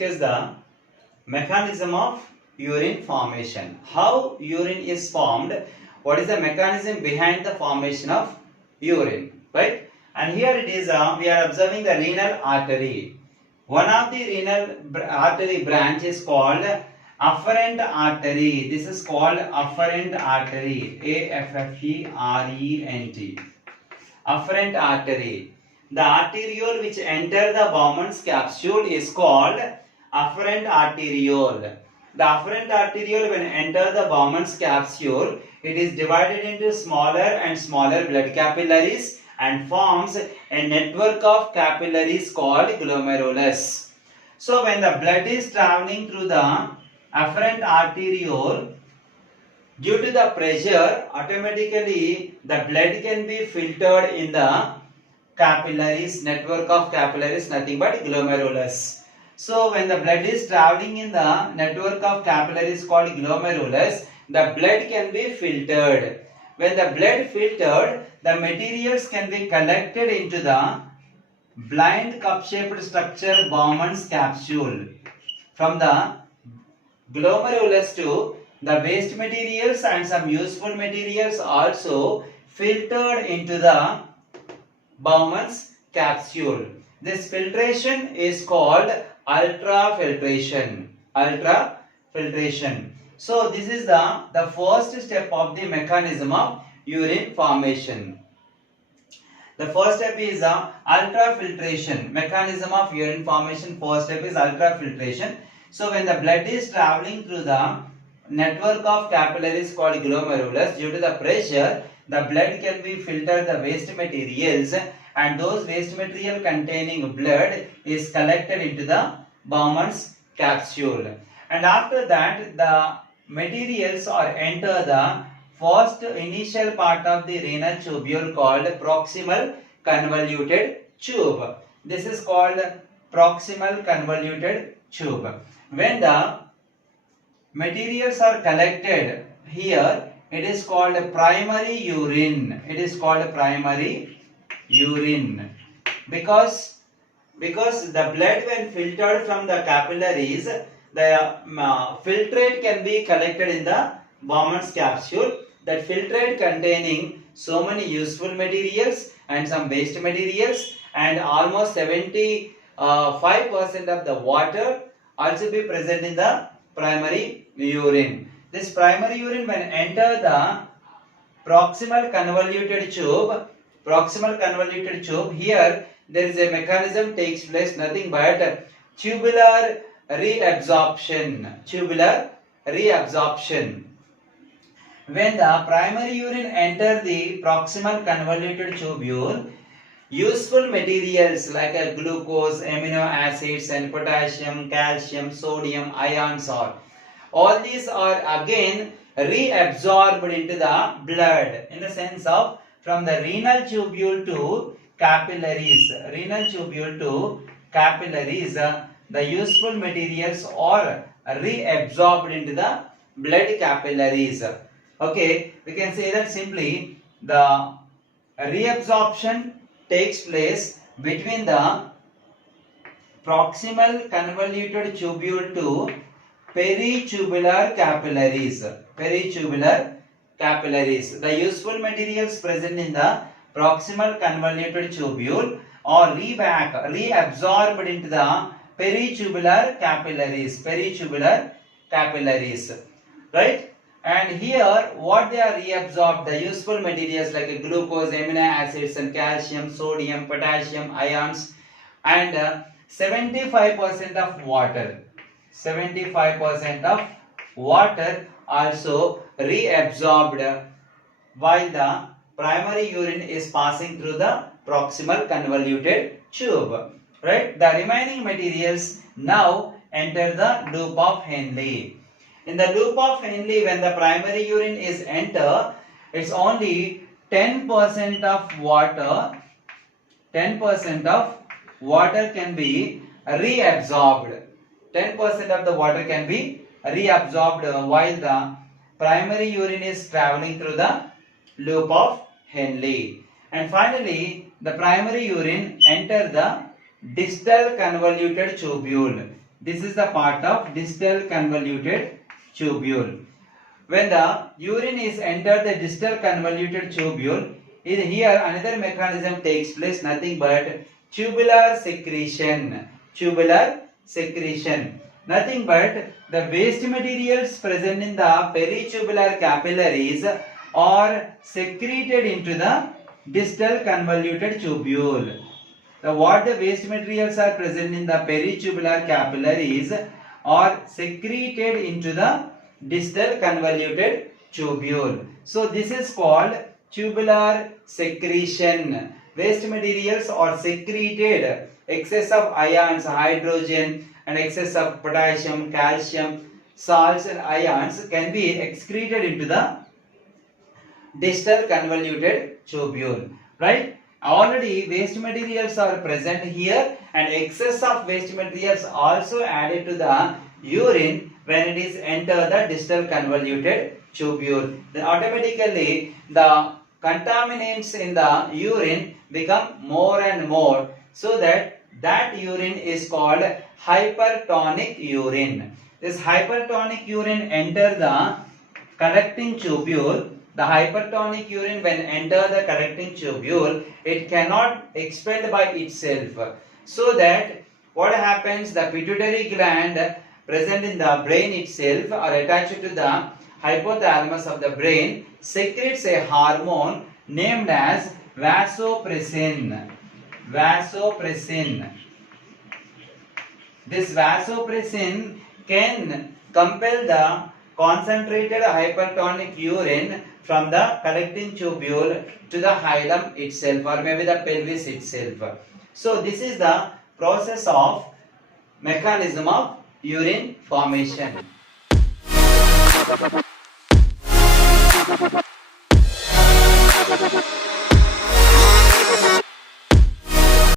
discuss the mechanism of urine formation. How urine is formed? What is the mechanism behind the formation of urine? Right? And here it is, we are observing the renal artery. One of the renal artery branch is called afferent artery. This is called afferent artery. A-F-F-E-R-E-N-T. Afferent artery. The arteriole which enter the Bowman's capsule is called afferent arteriole. The afferent arteriole when enter the Bowman's capsule, it is divided into smaller and smaller blood capillaries and forms a network of capillaries called glomerulus. So when the blood is traveling through the afferent arteriole, due to the pressure, automatically the blood can be filtered in the capillaries, network of capillaries, nothing but glomerulus. So when the blood is traveling in the network of capillaries called glomerulus, the blood can be filtered. When the blood filtered, the materials can be collected into the blind cup-shaped structure Bowman's capsule. From the glomerulus to the waste materials and some useful materials also filtered into the Bowman's capsule. This filtration is called ultrafiltration. Ultrafiltration. So this is the first step of the mechanism of urine formation. The first step is ultrafiltration. Mechanism of urine formation. First step is ultrafiltration. So when the blood is traveling through the network of capillaries called glomerulus, due to the pressure, the blood can be filtered the waste materials, and those waste material containing blood is collected into the Bowman's capsule. And after that, the materials are enter the first initial part of the renal tubule called proximal convoluted tube. This is called proximal convoluted tube. When the materials are collected here, it is called primary urine. It is called primary urine because the blood when filtered from the capillaries, the filtrate can be collected in the Bowman's capsule. That filtrate containing so many useful materials and some waste materials, and almost 75% of the water also be present in the primary urine. This primary urine when enter the proximal convoluted tube, here there is a mechanism takes place, nothing but tubular reabsorption. When the primary urine enter the proximal convoluted tubule, useful materials like glucose, amino acids and potassium, calcium, sodium, ions all these are again reabsorbed into the blood, in the sense of from the renal tubule to capillaries. The useful materials are reabsorbed into the blood capillaries. Okay, we can say that simply the reabsorption takes place between the proximal convoluted tubule to peritubular capillaries. The useful materials present in the proximal convoluted tubule are reabsorbed into the peritubular capillaries. Right? And here what they are reabsorbed, the useful materials like glucose, amino acids and calcium, sodium, potassium, ions, and 75% of water. 75% of water also reabsorbed while the primary urine is passing through the proximal convoluted tube. Right? The remaining materials now enter the loop of Henle. In the loop of Henle, when the primary urine is enter, it's only 10% of water. 10% of water can be reabsorbed. 10% of the water can be reabsorbed while the primary urine is traveling through the loop of Henle. And finally, the primary urine enter the distal convoluted tubule. This is the part of distal convoluted tubule. When the urine is entered the distal convoluted tubule, here another mechanism takes place, nothing but tubular secretion. Tubular secretion. Nothing but the waste materials present in the peritubular capillaries are secreted into the distal convoluted tubule. What the waste materials are present in the peritubular capillaries are secreted into the distal convoluted tubule. So this is called tubular secretion. Waste materials are secreted. Excess of ions, hydrogen, and excess of potassium, calcium, salts and ions can be excreted into the distal convoluted tubule. Right? Already waste materials are present here, and excess of waste materials also added to the urine when it is enter the distal convoluted tubule. Then automatically the contaminants in the urine become more and more, so that urine is called hypertonic urine. This hypertonic urine enter the collecting tubule. The hypertonic urine when enter the collecting tubule, it cannot expel by itself. So that what happens, the pituitary gland present in the brain itself or attached to the hypothalamus of the brain secretes a hormone named as vasopressin. Vasopressin. This vasopressin can compel the concentrated hypertonic urine from the collecting tubule to the hilum itself, or maybe the pelvis itself. So this is the process of mechanism of urine formation.